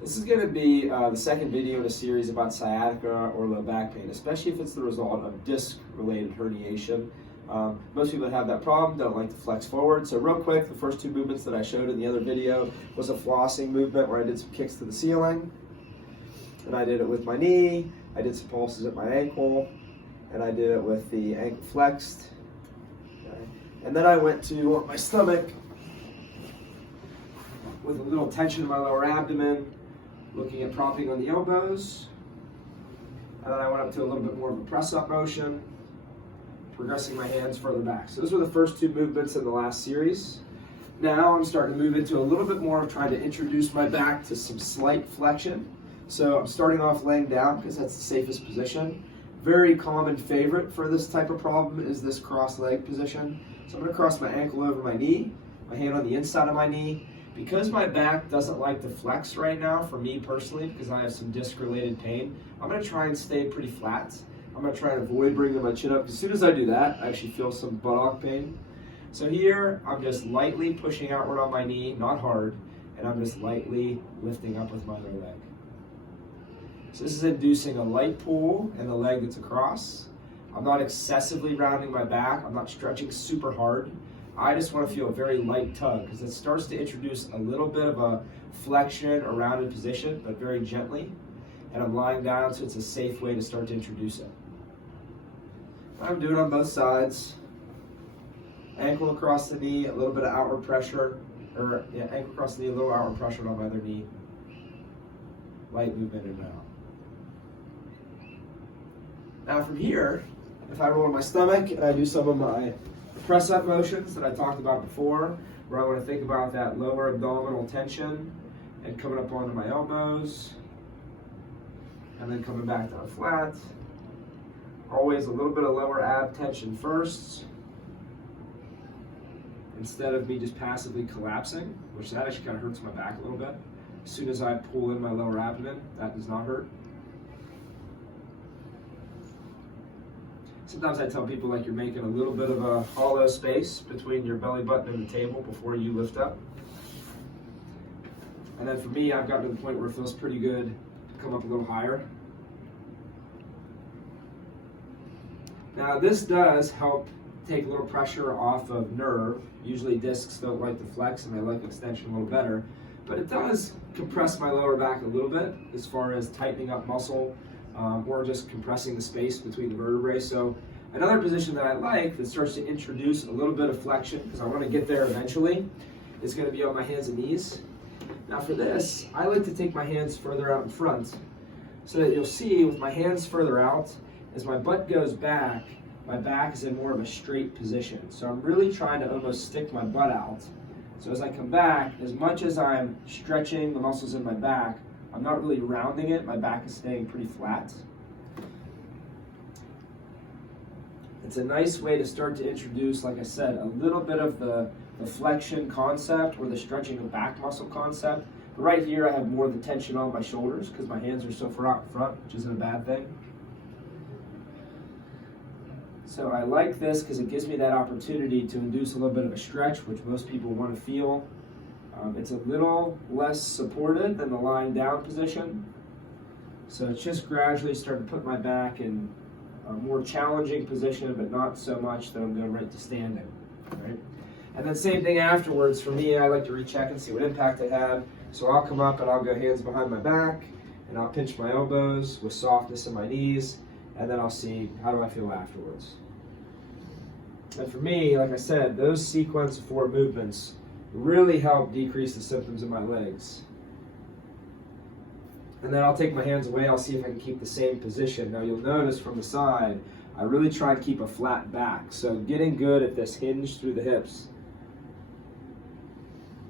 This is going to be the second video in a series about sciatica or low back pain, especially if it's the result of disc-related herniation. Most people that have that problem don't like to flex forward. So real quick, the first two movements that I showed in the other video was a flossing movement where I did some kicks to the ceiling. And I did it with my knee, I did some pulses at my ankle, and I did it with the ankle flexed. Okay. And then I went to my stomach with a little tension in my lower abdomen, looking at propping on the elbows. And then I went up to a little bit more of a press-up motion, progressing my hands further back. So those were the first two movements in the last series. Now I'm starting to move into a little bit more of trying to introduce my back to some slight flexion. So I'm starting off laying down because that's the safest position. Very common favorite for this type of problem is this cross leg position. So I'm going to cross my ankle over my knee, my hand on the inside of my knee. Because my back doesn't like to flex right now, for me personally, because I have some disc-related pain, I'm going to try and stay pretty flat. I'm going to try and avoid bringing my chin up. As soon as I do that, I actually feel some buttock pain. So here, I'm just lightly pushing outward on my knee, not hard, and I'm just lightly lifting up with my other leg. So this is inducing a light pull in the leg that's across. I'm not excessively rounding my back. I'm not stretching super hard. I just want to feel a very light tug because it starts to introduce a little bit of a flexion or rounded position, but very gently. And I'm lying down, so it's a safe way to start to introduce it. I'm doing it on both sides. Ankle across the knee, a little bit of outward pressure, ankle across the knee, a little outward pressure on my other knee. Light movement in and out. Now from here, if I roll on my stomach and I do some of my press-up motions that I talked about before, where I want to think about that lower abdominal tension and coming up onto my elbows and then coming back down flat. Always a little bit of lower ab tension first instead of me just passively collapsing, which that actually kind of hurts my back a little bit. As soon as I pull in my lower abdomen, that does not hurt. Sometimes I tell people like you're making a little bit of a hollow space between your belly button and the table before you lift up. And then for me, I've gotten to the point where it feels pretty good to come up a little higher. Now this does help take a little pressure off of nerve. Usually discs don't like to flex and they like extension a little better. But it does compress my lower back a little bit as far as tightening up muscle. Or just compressing the space between the vertebrae. So another position that I like that starts to introduce a little bit of flexion, because I want to get there eventually, is going to be on my hands and knees. Now for this, I like to take my hands further out in front so that you'll see with my hands further out, as my butt goes back, my back is in more of a straight position. So I'm really trying to almost stick my butt out. So as I come back, as much as I'm stretching the muscles in my back, I'm not really rounding it, my back is staying pretty flat. It's a nice way to start to introduce, like I said, a little bit of the flexion concept or the stretching of back muscle concept. But right here I have more of the tension on my shoulders because my hands are so far out in front, which isn't a bad thing. So I like this because it gives me that opportunity to induce a little bit of a stretch, which most people want to feel. It's a little less supported than the lying down position. So it's just gradually starting to put my back in a more challenging position, but not so much that I'm going right to standing. Right? And then same thing afterwards. For me, I like to recheck and see what impact I had. So I'll come up and I'll go hands behind my back, and I'll pinch my elbows with softness in my knees, and then I'll see how do I feel afterwards. And for me, like I said, those sequence of 4 movements really help decrease the symptoms in my legs. And then I'll take my hands away, I'll see if I can keep the same position. Now you'll notice from the side, I really try to keep a flat back. So getting good at this hinge through the hips.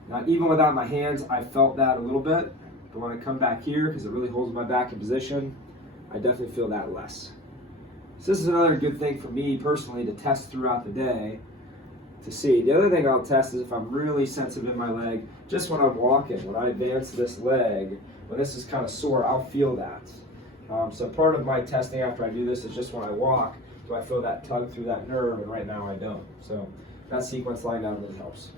Now even without my hands, I felt that a little bit. But when I come back here, because it really holds my back in position, I definitely feel that less. So this is another good thing for me personally to test throughout the day. To see. The other thing I'll test is if I'm really sensitive in my leg, just when I'm walking, when I advance this leg, when this is kind of sore, I'll feel that. So part of my testing after I do this is just when I walk, do I feel that tug through that nerve, and right now I don't. So that sequence lying down really helps.